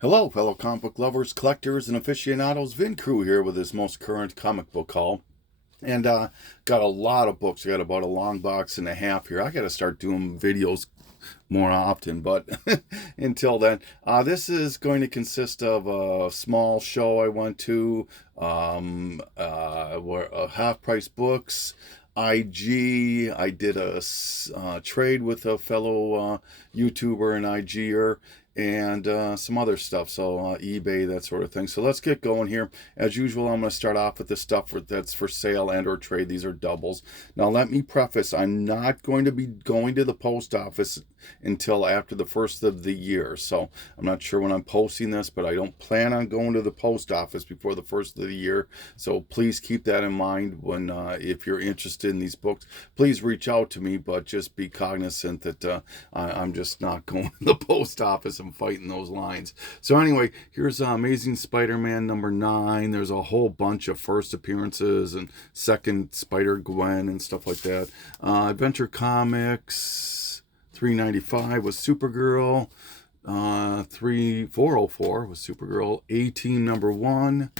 Hello, fellow comic book lovers, collectors, and aficionados. Vin Crew here with this most current comic book haul. And got a lot of books. I got about a long box and a half here. I got to start doing videos more often, but until then, this is going to consist of a small show I went to, where half price books. IG. I did a trade with a fellow YouTuber and IGer, and some other stuff. So eBay, that sort of thing. So let's get going here. As usual, I'm going to start off with the stuff that's for sale and or trade. These are doubles. Now let me preface, I'm not going to be going to the post office until after the first of the year. So I'm not sure when I'm posting this, but I don't plan on going to the post office before the first of the year. So please keep that in mind when if you're interested in these books, please reach out to me, but just be cognizant that I'm just not going to the post office and fighting those lines. So anyway, here's Amazing Spider-Man #9. There's a whole bunch of first appearances and second Spider-Gwen and stuff like that. Adventure Comics $3.95 was Supergirl. 3404 was Supergirl. A-Team #1.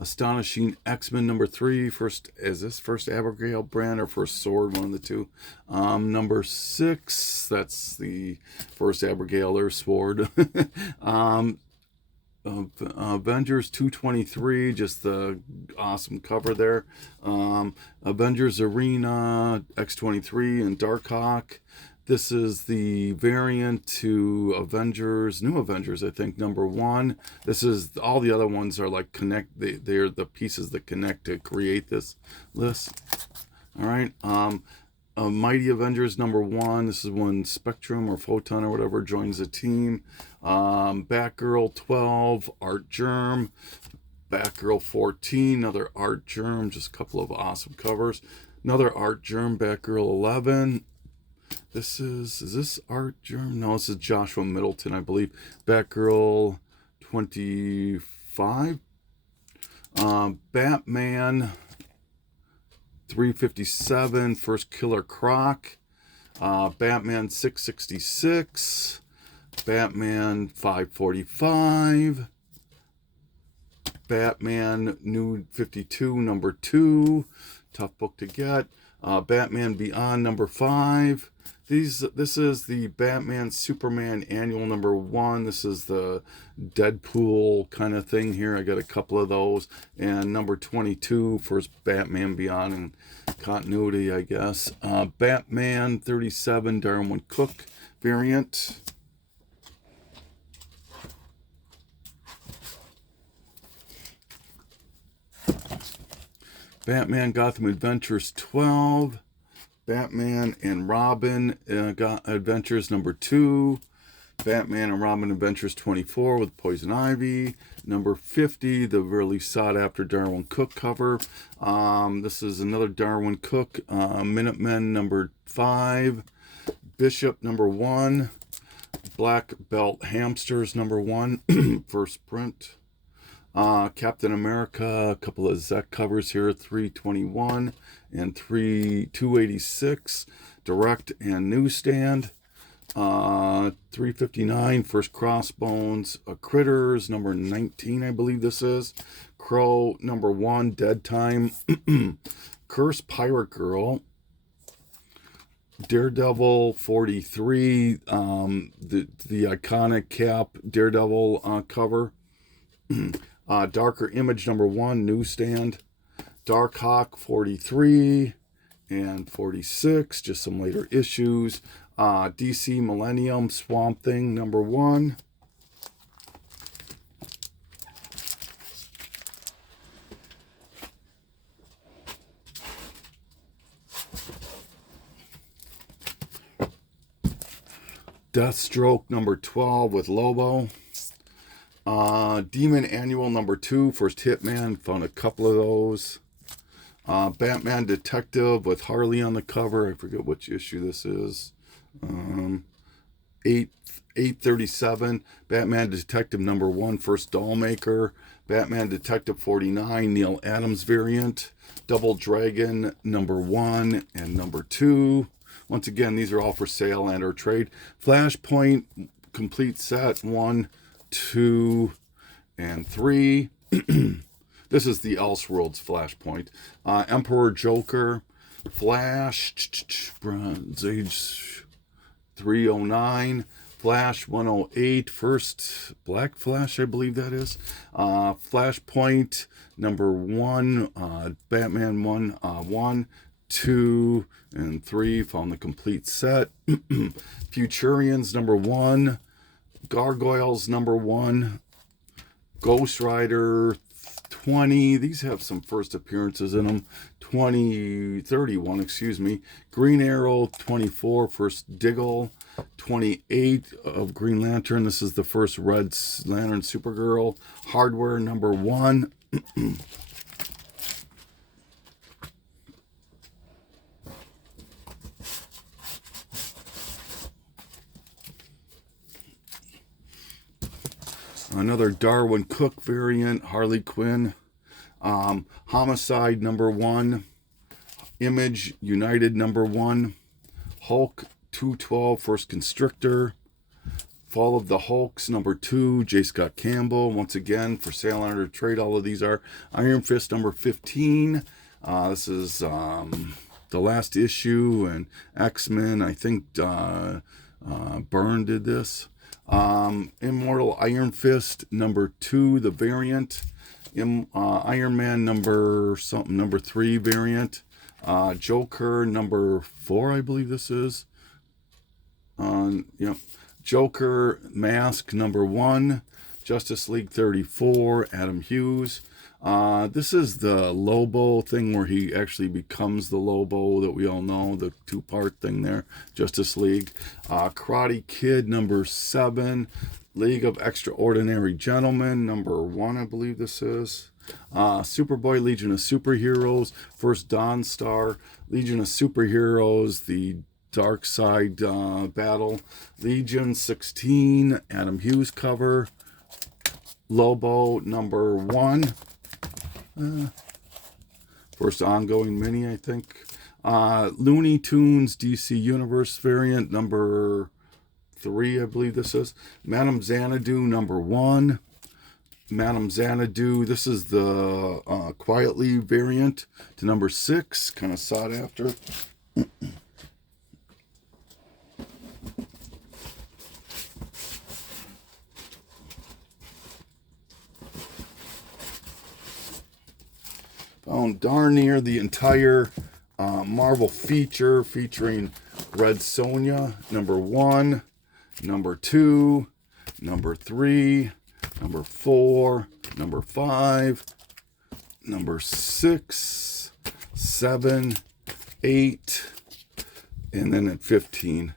Astonishing X-Men #3. Is this first Abigail Brand or first Sword? One of the two. #6. That's the first Abigail or Sword. Avengers 223, just the awesome cover there. Avengers Arena X-23 and Darkhawk. This is the variant to Avengers, New Avengers, I think, #1. This is, all the other ones are like they're the pieces that connect to create this list. All right. Mighty Avengers #1. This is when Spectrum or Photon or whatever joins the team. Batgirl 12, Art Germ. Batgirl 14, another Art Germ. Just a couple of awesome covers. Another Art Germ, Batgirl 11. Is this Art Germ? No, this is Joshua Middleton, I believe. Batgirl 25. Batman 357, first Killer Croc. Batman 666. Batman 545. Batman New 52 #2. Tough book to get. Batman Beyond #5. This is the Batman Superman Annual #1. This is the Deadpool kind of thing here. I got a couple of those. And #22, first Batman Beyond and continuity, I guess. Batman 37, Darwin Cook variant. Batman Gotham Adventures 12. Batman and Robin Adventures #2. Batman and Robin Adventures 24 with Poison Ivy. #50, the really sought after Darwin Cook cover. This is another Darwin Cook. Minutemen #5. Bishop #1. Black Belt Hamsters #1. First print. Captain America, a couple of Zek covers here, 321 and 286, direct and newsstand. 359, first Crossbones, Critters #19, I believe this is. Crow #1, Dead Time. Curse Pirate Girl. Daredevil 43, the iconic Cap Daredevil cover. Darker Image #1, newsstand. Darkhawk 43 and 46, just some later issues. DC Millennium Swamp Thing #1. Deathstroke #12 with Lobo. Demon Annual #2, first Hitman, found a couple of those. Batman Detective with Harley on the cover, I forget which issue this is. 837, Batman Detective #1, first Dollmaker. Batman Detective 49, Neil Adams variant. Double Dragon #1 and #2. Once again, these are all for sale and or trade. Flashpoint complete set 1, 2, and 3. This is the Elseworlds Flashpoint. Emperor Joker, Flash, Bronze Age 309, Flash 108, first Black Flash, I believe that is. Flashpoint number 1, Batman 1, 2, and 3, found the complete set. Futurians number 1, Gargoyles number 1, Ghost Rider 20, these have some first appearances in them. 31, excuse me. Green Arrow 24, first Diggle. 28 of Green Lantern, this is the first Red Lantern Supergirl. Hardware number 1. Another Darwin Cook variant, Harley Quinn. Homicide number 1. Image United number 1. Hulk 212, first Constrictor. Fall of the Hulks number 2. J. Scott Campbell, once again for sale under trade. All of these are. Iron Fist number 15. This is the last issue, and X-Men, I think Byrne did this. Immortal Iron Fist number 2, the variant. Iron Man number 3 variant. Joker number 4, I believe this is. Joker Mask number 1. Justice League 34, Adam Hughes. This is the Lobo thing where he actually becomes the Lobo that we all know, the 2-part thing there, Justice League. Karate Kid number 7, League of Extraordinary Gentlemen number 1, I believe this is. Superboy Legion of Superheroes, first Dawn Star, Legion of Superheroes, the Dark Side battle, Legion 16, Adam Hughes cover, Lobo number 1. First ongoing mini, I think. Looney Tunes DC Universe variant number 3, I believe this is. Madame Xanadu number 1. Madame Xanadu, this is the Quietly variant to number 6, kind of sought after. Found darn near the entire Marvel feature featuring Red Sonja, number 1, number 2, number 3, number 4, number 5, number 6, 7, 8, and then at 15.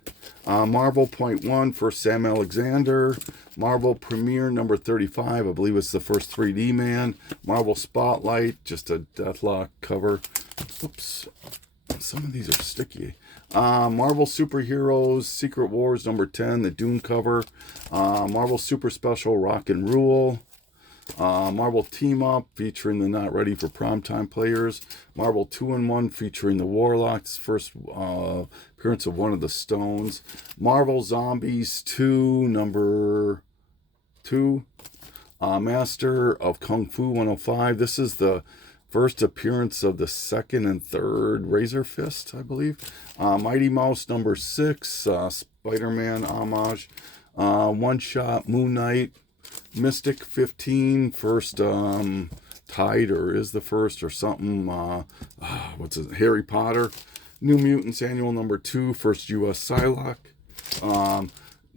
Marvel .1 for Sam Alexander. Marvel Premiere number 35, I believe it's the first 3D man. Marvel Spotlight, just a Deathlock cover. Oops, some of these are sticky. Marvel Superheroes Secret Wars number 10, the Doom cover. Marvel Super Special Rock and Rule. Marvel Team Up featuring the Not Ready for Primetime players. Marvel 2-in-1 featuring the Warlocks, first appearance of one of the Stones. Marvel Zombies 2 number 2. Master of Kung Fu 105. This is the first appearance of the second and third Razor Fist, I believe. Mighty Mouse number 6. Spider-Man homage. One Shot Moon Knight. Mystic 15, first Tide, or is the first, or something. What's it? Harry Potter. New Mutants Annual number 2, first U.S. Psylocke.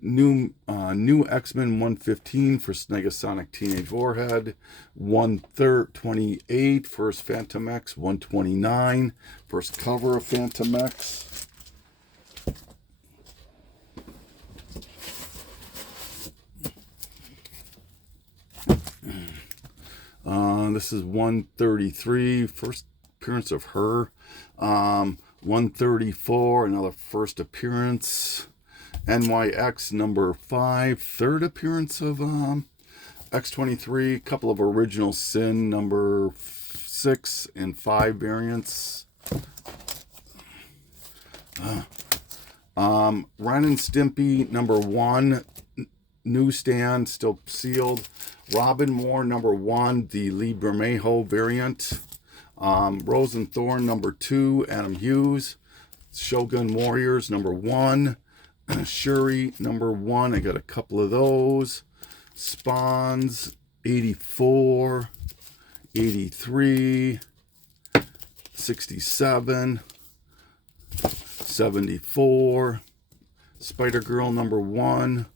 New X-Men 115, first Negasonic Teenage Warhead. 128, first Phantom X. 129, first cover of Phantom X. This is 133, first appearance of her. 134, another first appearance. NYX number 5, third appearance of X-23. Couple of original Sin number 6 and 5 variants. Ren and Stimpy number 1. newsstand, still sealed. Robin Moore #1, the Lee Bermejo variant. Rose and Thorn #2, Adam Hughes. Shogun Warriors #1. Shuri #1, I got a couple of those. Spawns 84, 83, 67, 74. Spider-Girl #1.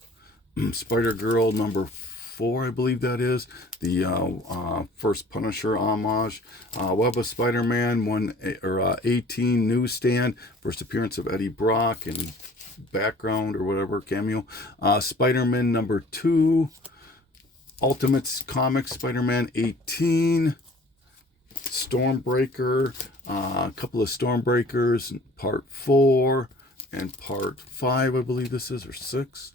Spider-Girl #4, I believe that is. The first Punisher homage. Web of Spider-Man 18 newsstand. First appearance of Eddie Brock and background or whatever cameo. Spider-Man #2. Ultimates Comics Spider-Man 18. Stormbreaker, a couple of Stormbreakers, part 4 and part 5, I believe this is, or 6.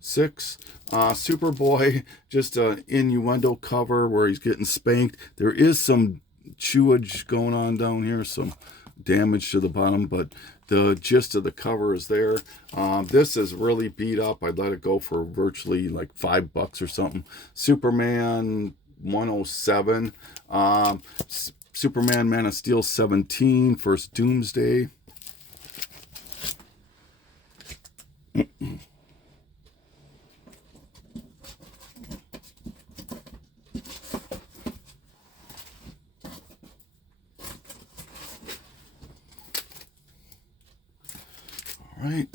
Superboy, just an innuendo cover where he's getting spanked. There is some chewage going on down here, some damage to the bottom, but the gist of the cover is there. This is really beat up. I'd let it go for virtually like $5 or something. Superman 107. Superman Man of Steel 17. First Doomsday. Right.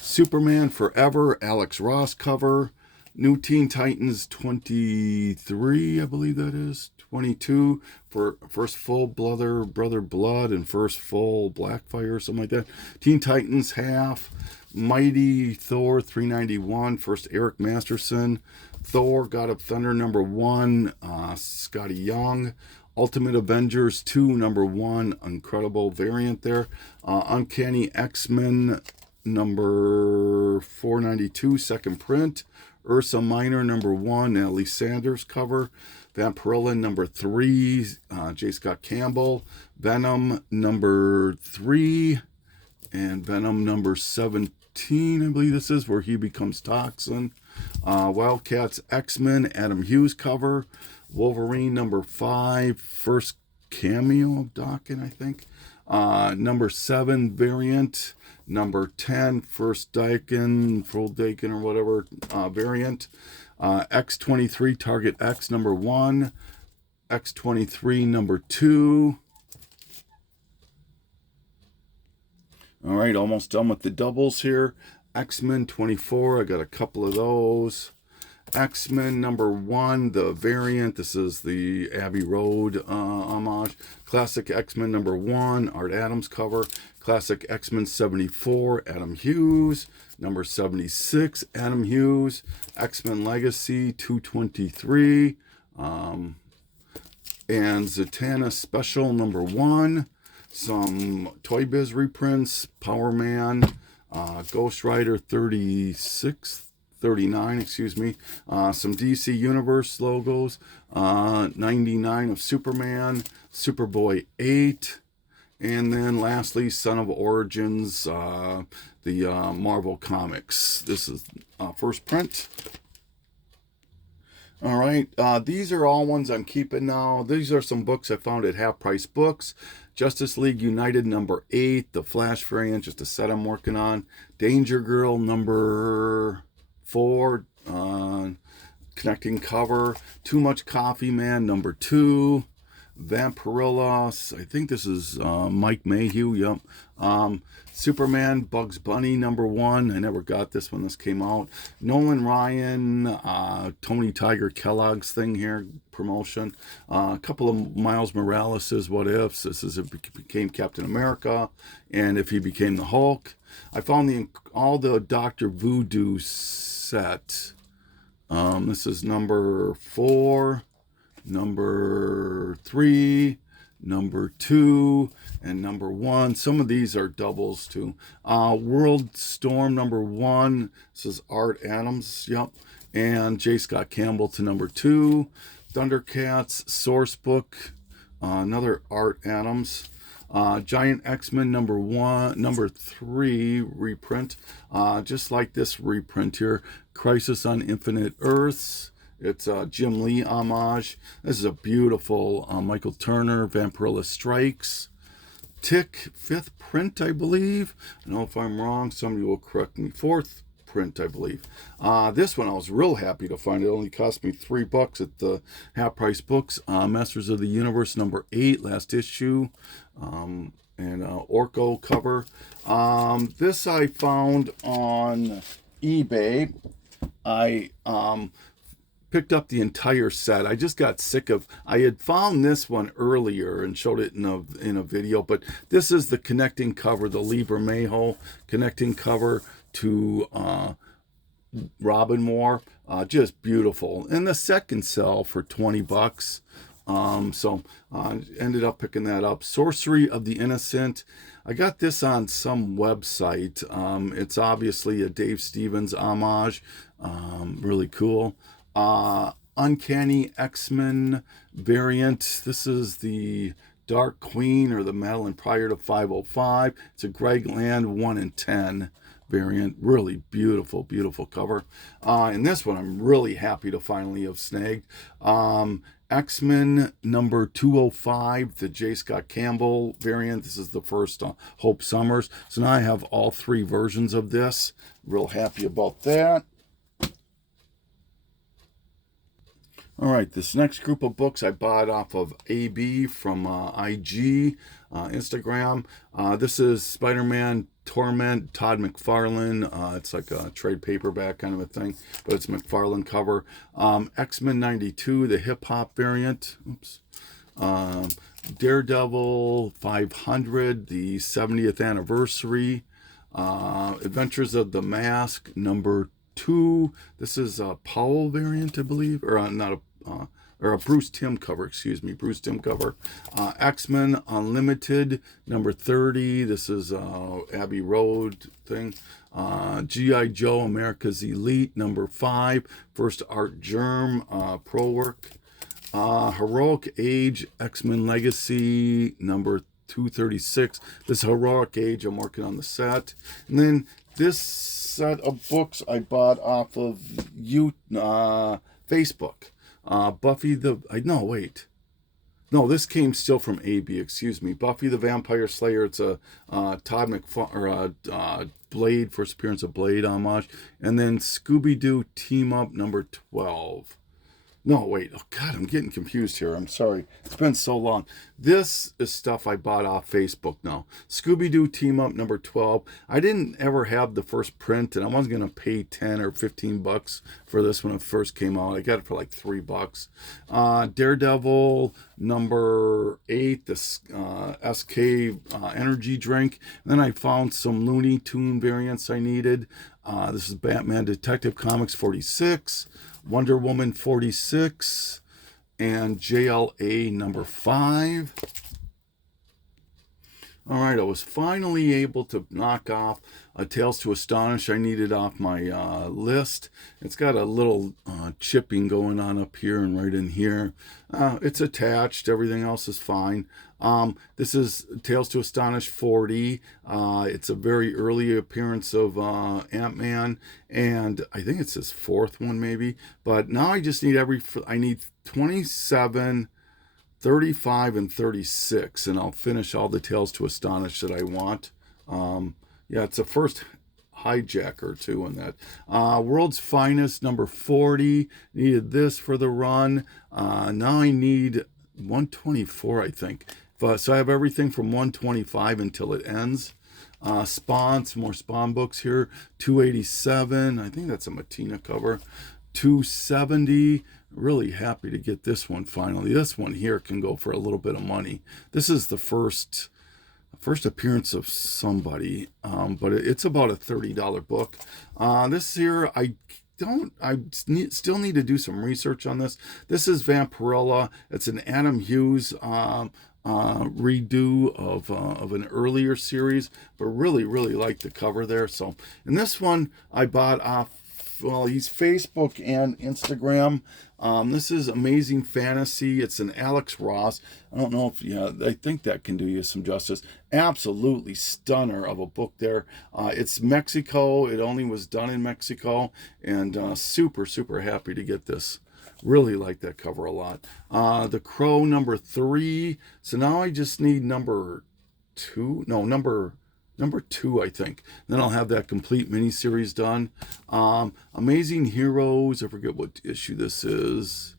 Superman Forever, Alex Ross cover. New Teen Titans 23, I believe that is. 22 for first full Brother Blood and first full Blackfire, something like that. Teen Titans half. Mighty Thor 391, first Eric Masterson. Thor God of Thunder #1, Scotty Young. Ultimate Avengers 2 #1, incredible variant there. Uncanny X-Men #492, second print. Ursa Minor #1, Natalie Sanders cover. Vampirella #3, J. Scott Campbell. Venom #3 and Venom #17, I believe this is, where he becomes Toxin. Wildcats X-Men, Adam Hughes cover. Wolverine #5, first cameo of Daken, I think. #7 variant. #10, first Daken, full Daken or whatever variant. X-23 Target X #1. X-23 #2. All right, almost done with the doubles here. X-Men 24, I got a couple of those. X-Men #1, the variant. This is the Abbey Road homage. Classic X-Men #1, Art Adams cover. Classic X-Men 74, Adam Hughes. #76, Adam Hughes. X-Men Legacy 223. And Zatanna Special #1. Some Toy Biz reprints. Power Man. Ghost Rider 39, excuse me. Some DC Universe logos. 99 of Superman. Superboy 8. And then lastly, Son of Origins, the Marvel Comics. This is first print. All right, these are all ones I'm keeping now. These are some books I found at Half Price Books. Justice League United #8, the Flash variant, just a set I'm working on. Danger Girl #4, connecting cover. Too Much Coffee Man #2. Vampirella, I think this is Mike Mayhew, yep. Superman Bugs Bunny #1, I never got this when this came out. Nolan Ryan, Tony Tiger Kellogg's thing here, promotion. A couple of Miles Morales' What Ifs. This is if he became Captain America and if he became the Hulk. I found all the Dr. Voodoo set. This is #4. #3, #2, and #1. Some of these are doubles too. World Storm #1. This is Art Adams, yep. And J. Scott Campbell to #2. Thundercats Source Book, another Art Adams. Giant X-Men number 3 reprint. Just like this reprint here, Crisis on Infinite Earths. It's a Jim Lee homage. This is a beautiful Michael Turner, Vampirella Strikes. Tick, 5th print, I believe. I don't know if I'm wrong. Somebody will correct me. 4th print, I believe. This one I was real happy to find. It only cost me $3 at the Half Price Books. Masters of the Universe number 8, last issue. And Orko cover. This I found on eBay. I picked up the entire set. I just got sick of, I had found this one earlier and showed it in a video, but this is the connecting cover, the Lee Bermejo connecting cover to Robin War. Just beautiful. And the set can sell for $20. So ended up picking that up. Sorcery of the Innocent. I got this on some website. It's obviously a Dave Stevens homage. Really cool. Uncanny X-Men variant. This is the Dark Queen or the Madeline Pryor to 505. It's a Greg Land 1 in 10 variant. Really beautiful, beautiful cover. And this one I'm really happy to finally have snagged. X-Men number 205, the J. Scott Campbell variant. This is the first Hope Summers. So now I have all 3 versions of this. Real happy about that. All right, this next group of books I bought off of AB from IG, Instagram. This is Spider-Man Torment, Todd McFarlane. It's like a trade paperback kind of a thing, but it's McFarlane cover. X-Men 92, the hip-hop variant. Oops. Daredevil 500, the 70th anniversary. Adventures of the Mask, number 2. This is a Powell variant, I believe, or not a Bruce Timm cover, excuse me, Bruce Timm cover. X-Men Unlimited number 30. This is Abbey Road thing. G.I. Joe America's Elite number 5. First Art Germ pro work. Heroic Age X-Men Legacy number 236. This Heroic Age, I'm working on the set. And then this set of books I bought off of Facebook. Buffy the... this came still from AB, excuse me. Buffy the Vampire Slayer. It's a Todd McFarlane, or Blade, first appearance of Blade homage. And then Scooby-Doo Team Up number 12. Oh, God, I'm getting confused here. I'm sorry. It's been so long. This is stuff I bought off Facebook now. Scooby-Doo Team Up number 12. I didn't ever have the first print, and I wasn't going to pay 10 or 15 bucks for this when it first came out. I got it for like $3. Daredevil number 8, the SK energy drink. And then I found some Looney Tune variants I needed. This is Batman Detective Comics 46. Wonder Woman 46, and JLA number 5. All right, I was finally able to knock off a Tales to Astonish I needed off my list. It's got a little chipping going on up here and right in here. It's attached. Everything else is fine. This is Tales to Astonish 40. It's a very early appearance of Ant-Man, and I think it's his 4th one maybe. But now I just need I need 27, 35, and 36, and I'll finish all the Tales to Astonish that I want. Yeah, it's the first hijacker too in that. World's Finest number 40. Needed this for the run. Now I need 124, I think. So I have everything from 125 until it ends. Spawn, some more Spawn books here. 287. I think that's a Matina cover. 270. Really happy to get this one finally. This one here can go for a little bit of money. This is the first appearance of somebody, but it's about a $30 book. This here, I still need to do some research on this. This is Vampirella. It's an Adam Hughes redo of an earlier series, but really like the cover there. So, and this one I bought off well, he's Facebook and Instagram. This is Amazing Fantasy. It's an Alex Ross. I don't know if, yeah, I think that can do you some justice. Absolutely stunner of a book there. It's Mexico. It only was done in Mexico, and super, super happy to get this. Really like that cover a lot. The Crow number 3. So now I just need number 2. No, number 2, I think. Then I'll have that complete miniseries done. Amazing Heroes. I forget what issue this is.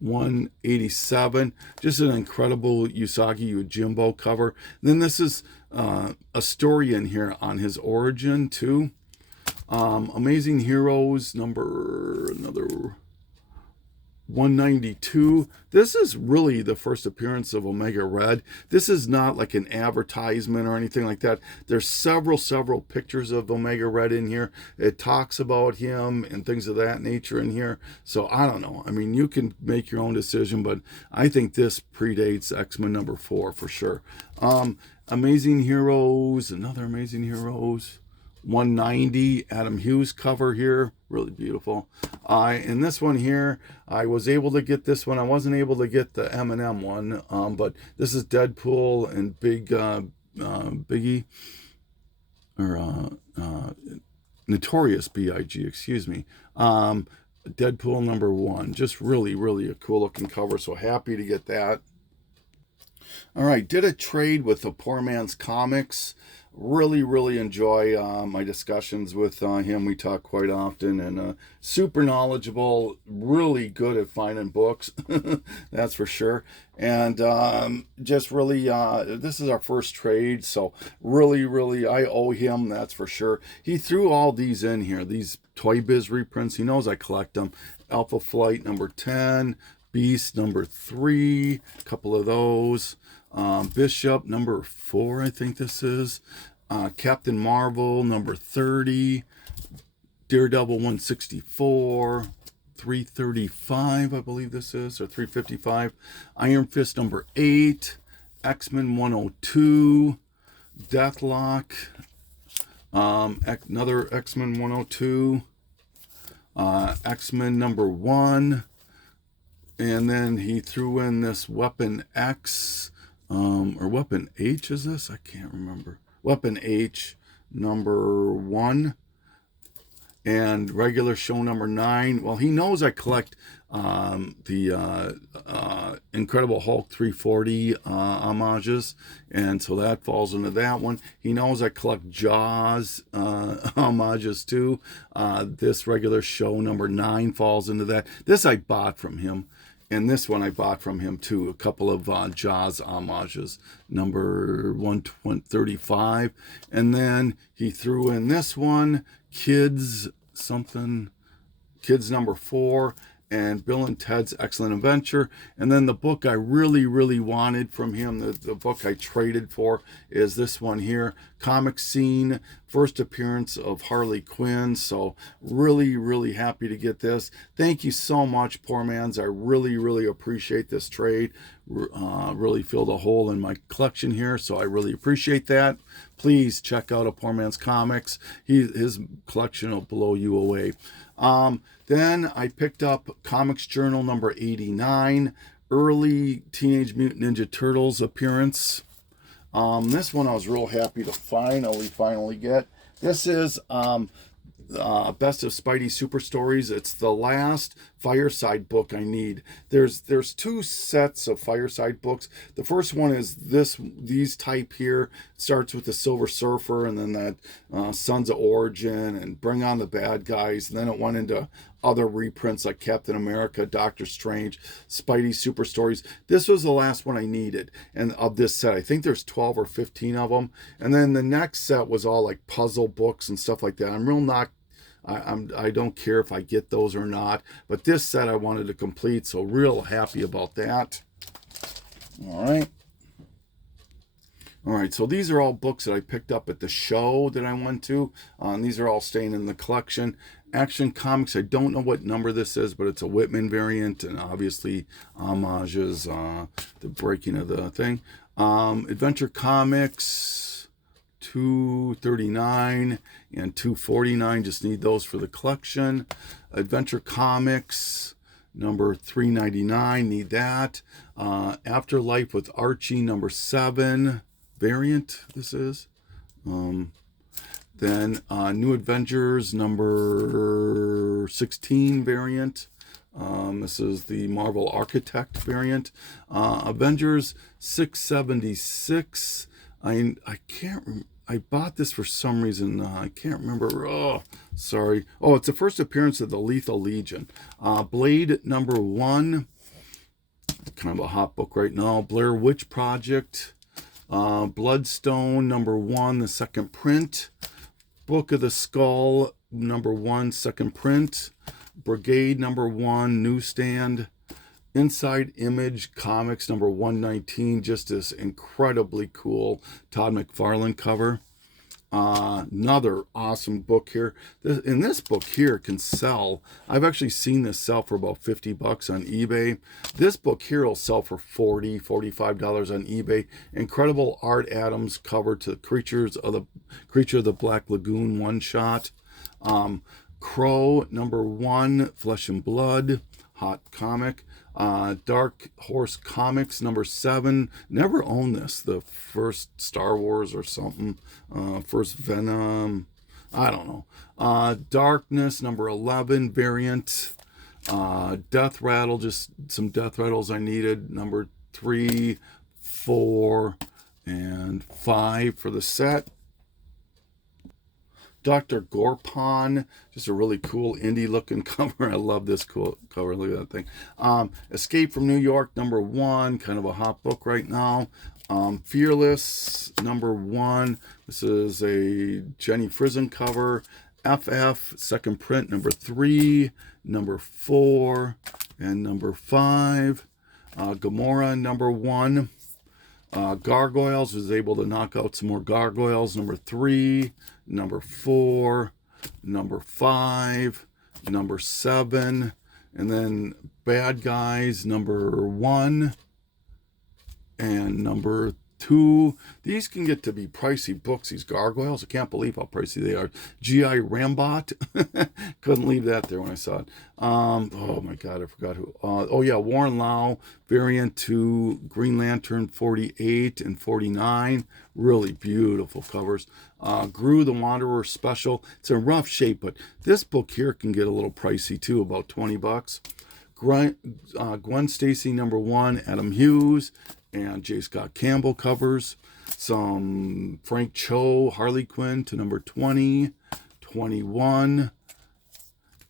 187. Just an incredible Usagi Yojimbo cover. And then this is a story in here on his origin too. Amazing Heroes another 192. This is really the first appearance of Omega Red. This is not like an advertisement or anything like that. There's several pictures of Omega Red in here. It talks about him and things of that nature in here. So I don't know. I mean, you can make your own decision, but I think this predates X-Men number 4 for sure. Amazing Heroes, another Amazing Heroes. 190 Adam Hughes cover here, really beautiful. And this one here, I was able to get this one. I wasn't able to get the M&M one, but this is Deadpool and Biggie, or Notorious B.I.G., excuse me. Deadpool number 1, just really a cool looking cover. So happy to get that. All right, did a trade with the Poor Man's Comics. Really enjoy my discussions with him. We talk quite often, and super knowledgeable, really good at finding books. That's for sure. And just really, this is our first trade, so really I owe him, that's for sure. He threw all these in here, these Toy Biz reprints. He knows I collect them. Alpha Flight number 10, Beast number 3, a couple of those. Bishop number 4, I think this is. Captain Marvel number 30. Daredevil 164. 335, I believe this is, or 355. Iron Fist number 8. X-Men 102. Deathlock. Another X-Men 102. X-Men number 1. And then he threw in this Weapon X. Or Weapon H, is this? I can't remember. Weapon H number 1 and regular show number 9. Well, he knows I collect the Incredible Hulk 340 homages, and so that falls into that one. He knows I collect Jaws homages too. This regular show number 9 falls into that. This I bought from him. And this one I bought from him too, a couple of Jaws homages, number 135. And then he threw in this one, Kids number 4, and Bill and Ted's Excellent Adventure. And then the book I really wanted from him, the book I traded for, is this one here, Comic Scene, first appearance of Harley Quinn. So really happy to get this. Thank you so much, Poor Man's. I really appreciate this trade. Really filled a hole in my collection here, so I really appreciate that. Please check out a Poor Man's Comics. His collection will blow you away. Then I picked up Comics Journal number 89, early Teenage Mutant Ninja Turtles appearance. This one I was real happy to finally get. This is Best of Spidey Super Stories. It's the last Fireside book I need. There's 2 sets of Fireside books. The first one is these type here. Starts with the Silver Surfer, and then that Sons of Origin and Bring on the Bad Guys. And then it went into other reprints like Captain America, Doctor Strange, Spidey Super Stories. This was the last one I needed, and of this set. I think there's 12 or 15 of them. And then the next set was all like puzzle books and stuff like that. I don't care if I get those or not, but this set I wanted to complete, so real happy about that. All right, so these are all books that I picked up at the show that I went to. And these are all staying in the collection. Action Comics, I don't know what number this is, but it's a Whitman variant, and obviously homages the breaking of the thing. Adventure Comics 239 and 249. Just need those for the collection. Adventure Comics number 399. Need that. Afterlife with Archie number 7 variant. This is. Then New Avengers number 16 variant. This is the Marvel Architect variant. Avengers 676. I can't. I bought this for some reason. I can't remember. Oh, sorry. Oh, it's the first appearance of the Lethal Legion. Blade number 1. Kind of a hot book right now. Blair Witch Project. Bloodstone number 1, the second print. Book of the Skull number 1, second print. Brigade number 1, newsstand. Inside Image Comics number 119, just this incredibly cool Todd McFarlane cover. Another awesome book here. This book here can sell. I've actually seen this sell for about $50 on eBay. This book here will sell for $40, $45 on eBay. Incredible Art Adams cover to Creature of the Black Lagoon one shot. Crow number 1, Flesh and Blood, hot comic. Dark Horse Comics number 7. Never owned this. The first Star Wars or something. First Venom. I don't know. Darkness number 11 variant. Death Rattle. Just some Death Rattles I needed. Number 3, 4, and 5 for the set. Dr. Gorpon, just a really cool indie looking cover. I love this cool cover. Look at that thing. Escape from New York number 1, kind of a hot book right now. Fearless number 1. This is a Jenny Frison cover. FF second print number 3, number 4, and number 5. Gamora number 1. Gargoyles, was able to knock out some more gargoyles. Number 3, number 4, number 5, number 7, and then Bad Guys number 1 and number 2. These can get to be pricey books, these gargoyles. I can't believe how pricey they are. G.I. Rambot. Couldn't leave that there when I saw it. Oh my God, I forgot who. Oh yeah, Warren Lau, variant 2, Green Lantern 48 and 49. Really beautiful covers. Gru the Wanderer special. It's in rough shape, but this book here can get a little pricey too, about $20. Gwen Stacy number 1, Adam Hughes and J. Scott Campbell covers. Some Frank Cho, Harley Quinn to number 20, 21,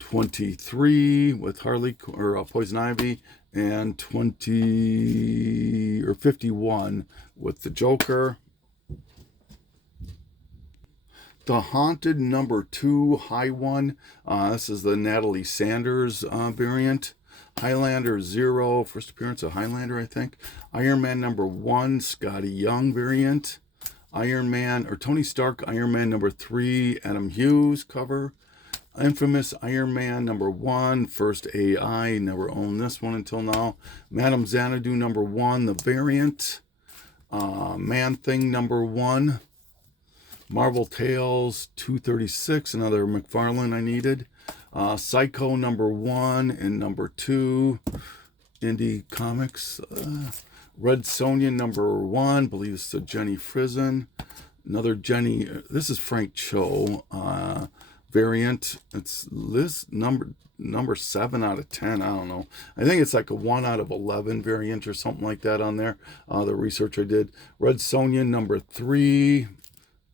23 with Harley or Poison Ivy, and 20 or 51 with the Joker. The Haunted number 2, high one. This is the Natalie Sanders variant. Highlander 0, first appearance of Highlander, I think. Iron Man number 1, Scotty Young variant. Iron Man, or Tony Stark, Iron Man number 3, Adam Hughes cover. Infamous Iron Man number 1, first AI, never owned this one until now. Madame Xanadu number 1, the variant. Man-Thing number 1. Marvel Tales 236, another McFarlane I needed. Psycho number 1 and number 2, Indie Comics. Red Sonja number 1, believe it's a Jenny Frison. Another Jenny, this is Frank Cho variant. It's this number 7 out of 10. I don't know. I think it's like a 1 out of 11 variant or something like that on there. The research I did. Red Sonja number 3.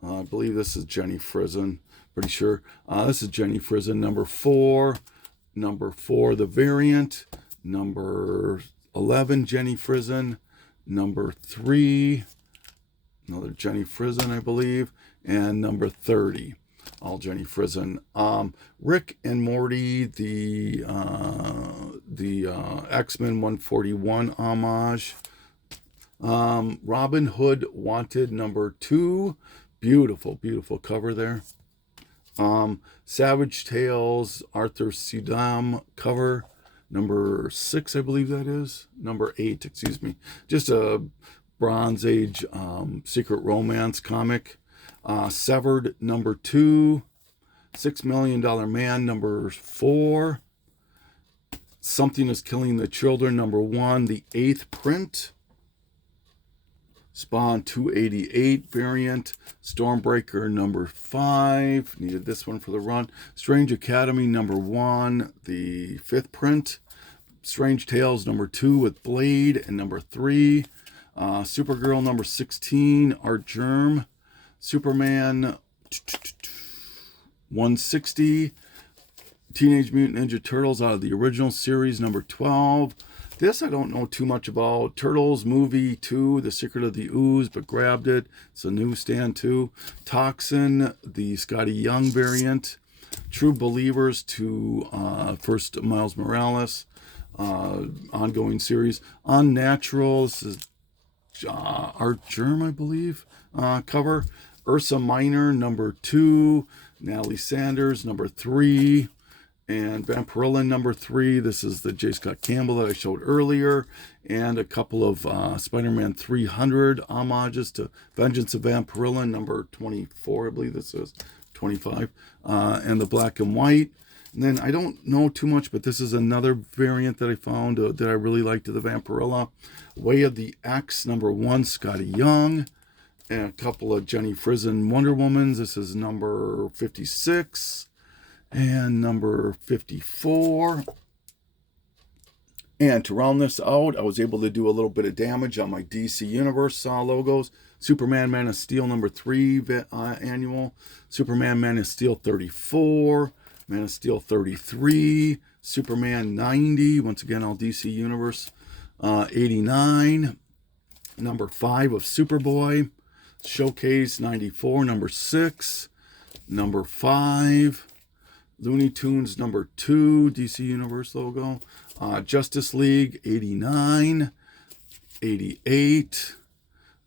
I believe this is Jenny Frison. Pretty sure. This is Jenny Frison number 4. Number 4, the variant. Number 11, Jenny Frison. Number 3, another Jenny Frison, I believe. And number 30, all Jenny Frison. Rick and Morty, the X-Men 141 homage. Robin Hood Wanted number 2. Beautiful, beautiful cover there. Savage Tales, Arthur Sidam cover, number 6, I believe that is. Number 8, excuse me. Just a Bronze Age secret romance comic. Severed number 2, $6 Million Man number 4, Something is Killing the Children number 1, the 8th print, Spawn 288 variant, Stormbreaker number 5, needed this one for the run, Strange Academy number 1, the 5th print, Strange Tales number 2 with Blade and number 3, Supergirl number 16, Art Germ, Superman 160, Teenage Mutant Ninja Turtles out of the original series number 12. This I don't know too much about. Turtles movie 2, The Secret of the Ooze, but grabbed it. It's a newsstand too. Toxin, the Scotty Young variant. True Believers to first Miles Morales ongoing series. Unnatural, this is Art Germ, I believe, cover. Ursa Minor number 2. Natalie Sanders number 3. And Vampirella number 3. This is the J. Scott Campbell that I showed earlier. And a couple of Spider-Man 300 homages to Vengeance of Vampirella number 24, I believe this is 25. And the black and white. And then I don't know too much, but this is another variant that I found that I really liked of the Vampirella. Way of the X number 1, Scotty Young. And a couple of Jenny Frison Wonder Womans. This is number 56. And number 54. And to round this out, I was able to do a little bit of damage on my DC Universe logos. Superman Man of Steel number 3 annual. Superman Man of Steel 34. Man of Steel 33. Superman 90. Once again, all DC Universe. 89. Number 5 of Superboy. Showcase 94. Number 6. Number 5. Looney Tunes number 2, DC Universe logo. Justice League 89, 88.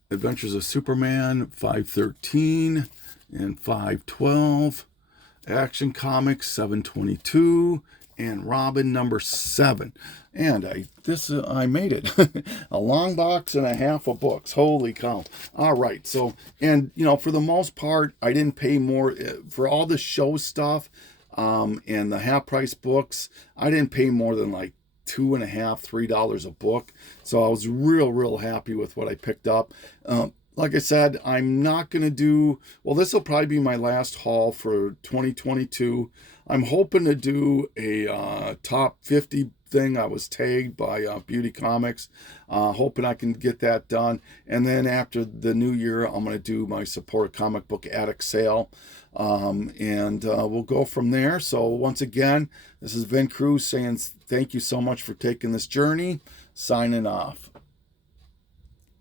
Adventures of Superman 513 and 512. Action Comics 722 and Robin number 7. And I made it. A long box and a half of books. Holy cow. All right. So, and for the most part, I didn't pay more for all the show stuff. And the half price books, I didn't pay more than like $2.50, $3 a book. So I was real happy with what I picked up. Like I said, I'm not going to do, well, this will probably be my last haul for 2022. I'm hoping to do a top 50 thing. I was tagged by Beauty Comics, hoping I can get that done. And then after the new year, I'm going to do my support comic book attic sale. And we'll go from there. So once again, this is Vin Cruz saying thank you so much for taking this journey. Signing off.